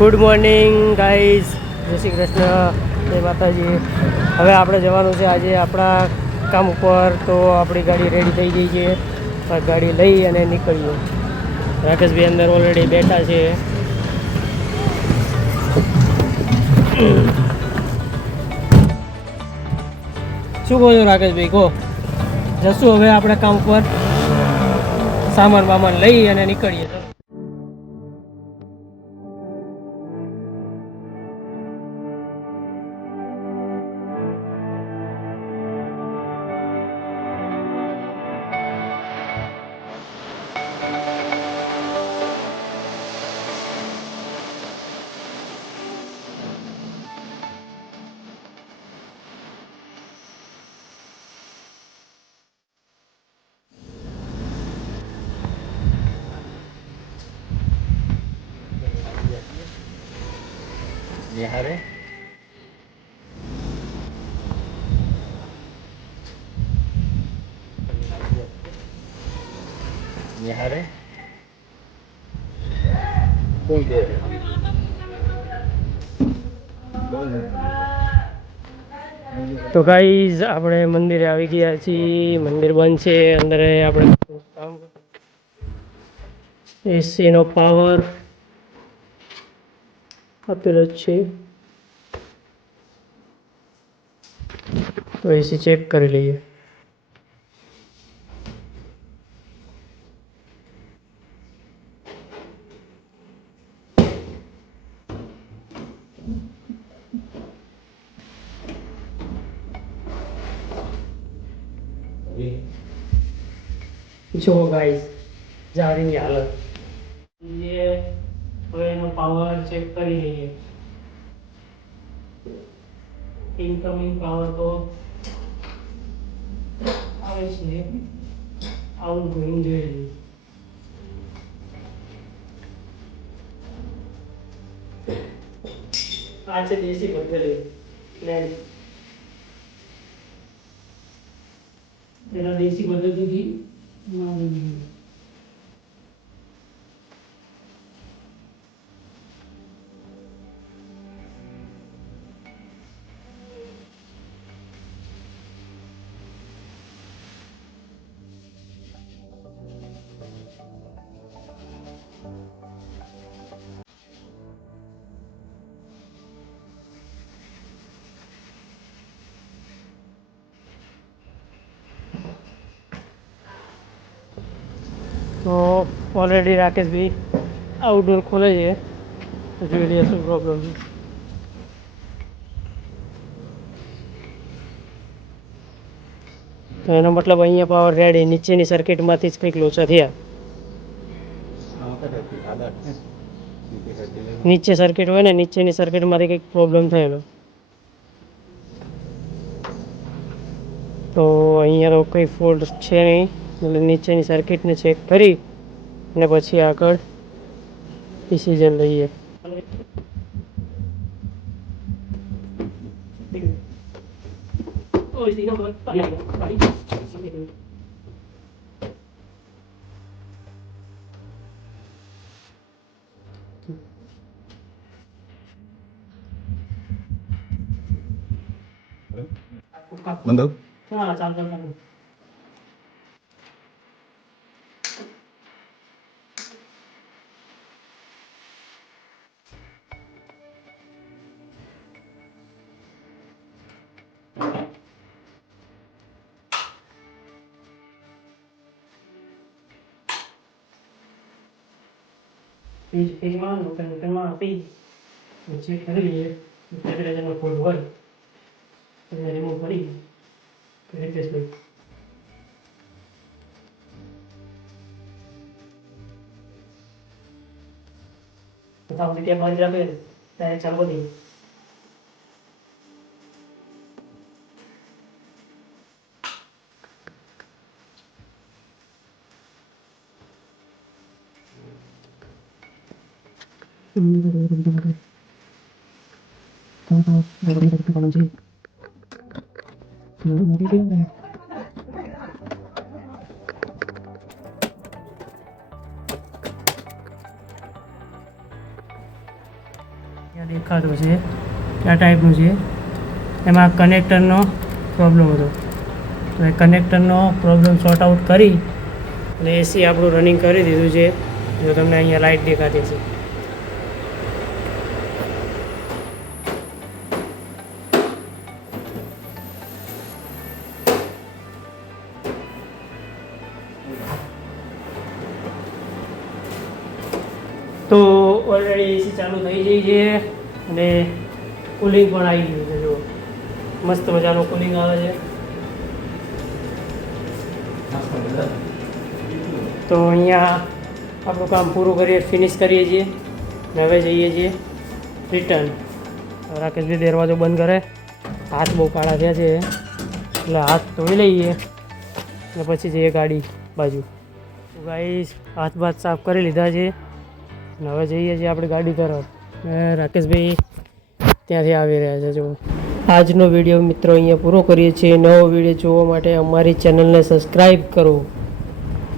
Good morning guys, જય શ્રી કૃષ્ણ, જય માતાજી. હવે આપણે જવાનું છે આજે આપણા કામ ઉપર. તો આપણી ગાડી રેડી થઈ ગઈ છે. ગાડી લઈ અને નીકળીએ. રાકેશભાઈ અંદર ઓલરેડી બેઠા છે. શું કહો છો રાકેશભાઈ? કહો. જશું હવે આપણે કામ ઉપર, સામાન બામાન લઈ અને નીકળીએ. નિહારે નિહારે કોણ કે તો ગાઈઝ આપણે મંદિરે આવી ગયા છીએ. મંદિર બંધ છે. અંદર આપણે એસીનો પાવર આપેલો છે. તો એસી ચેક કરી લઈએ. જો ગાઈઝ જારીની હાલત એ હવે એનો પાવર ચેક કરી લઈએ. ઇનકમિંગ પાવર તો આવે છે, આવું ઘણું જોઈએ. આ છે દેશી બદલેલી લેન્સ. એના દેશી પદ્ધતિથી તો ઓલરેડી રાકેશભાઈ આઉટડોર ખોલે છે. તો જોઈ લઈએ શું પ્રોબ્લેમ છે. તો એનો મતલબ અહીંયા પાવર રેડી, નીચેની સર્કિટમાંથી જ કંઈક લોચા થયા. નીચે સર્કિટ હોય ને, નીચેની સર્કિટમાંથી કંઈક પ્રોબ્લેમ થયેલો. તો અહીંયા તો કંઈ ફોલ્ટ છે નહીં. એટલે નીચેની સર્કિટને ચેક કરી અને પછી આગળ ડિસિઝન લઈએ. બંધો હા, ચાલતો પેજમાં નોકરમાં આપી ચેક કરી લઈએ. ટેમ્પરેચરનો ફોલ્ટ હોય તો રિમૂવ કરી રિપ્લેસમેન્ટ. તો આપણે ત્યાં બાજુ રાખીએ ત્યારે ચાલવો દઈએ. ત્યાં દેખાતું છે કે આ ટાઈપનું છે. એમાં કનેક્ટરનો પ્રોબ્લેમ હતો, તો એ કનેક્ટરનો પ્રોબ્લેમ સોર્ટ આઉટ કરી અને એસી આપણું રનિંગ કરી દીધું છે. જો તમને અહીંયા લાઇટ દેખાતી છે. તો ઓલરેડી એસી ચાલુ થઈ ગઈ છે અને કુલિંગ પણ આવી ગયું છે. જો મસ્ત મજાનું કુલિંગ આવે છે. તો અહીંયા આપણું કામ પૂરું કરીએ, ફિનિશ કરીએ છીએ અને હવે જઈએ છીએ રિટર્ન. રાકેશભાઈ દરવાજો બંધ કરે, હાથ બહુ કાળા થયા છે એટલે હાથ ધોઈ લઈએ અને પછી જઈએ ગાડી બાજુ. ગાઈસ હાથ બાથ સાફ કરી લીધા છે અને હવે જઈએ છીએ આપણી ગાડી તરફ. રાકેશભાઈ ત્યાંથી આવી રહ્યા છે. જો આજનો વિડીયો મિત્રો અહીંયા પૂરો કરીએ છીએ. નવો વિડીયો જોવા માટે અમારી ચેનલને સબસ્ક્રાઈબ કરો.